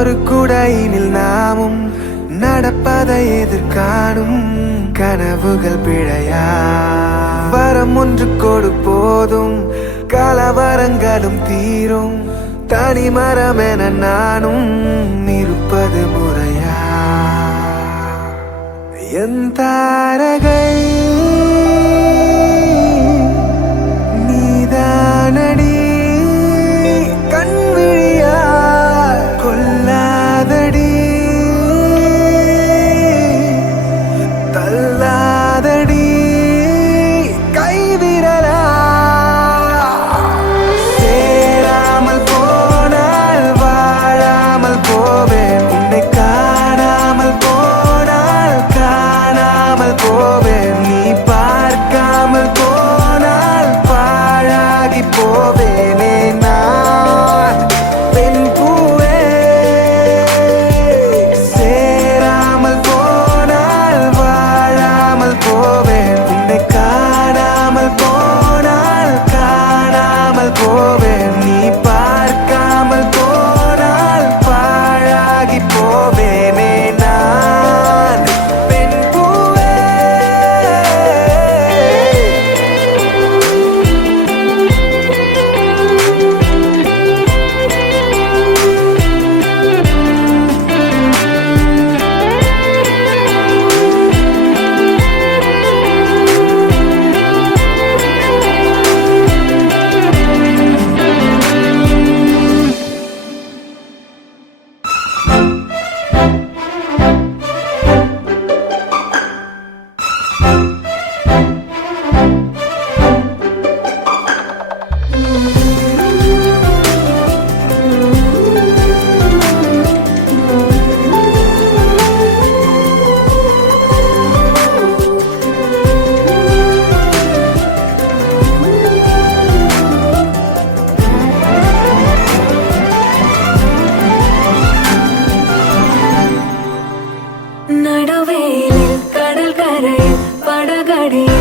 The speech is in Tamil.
ஒரு குடையினில் நாமும் நடப்பதை எதிர்காணும் கனவுகள் பிழையா வரம் ஒன்று கொடு போதும் கலவரங்களும் தீரும் தனிமரம் என நானும் இருப்பது முறையா என் தாரகை நீதானடி கண்விழியா கொல்லாதடி தள்ளாதடி கைவிரலா சேராமல் போனால் வாழாமல் போவேன் உன்னை காணாமல் போனால் காணாமல் போவேன் நீ பார்க்காமல் போனால் பாழாகி போவேனே நான் பெண் பூவே சேராமல் போனால் வாழாமல் போவேன் உன்னை காணாமல் போனால் காணாமல் போவேன் நீ பார்க்காமல் போனால் பாழாகி போவேனே நான் பெண் பூவே நடுவேலில் கடல் கரையில் படகடியில்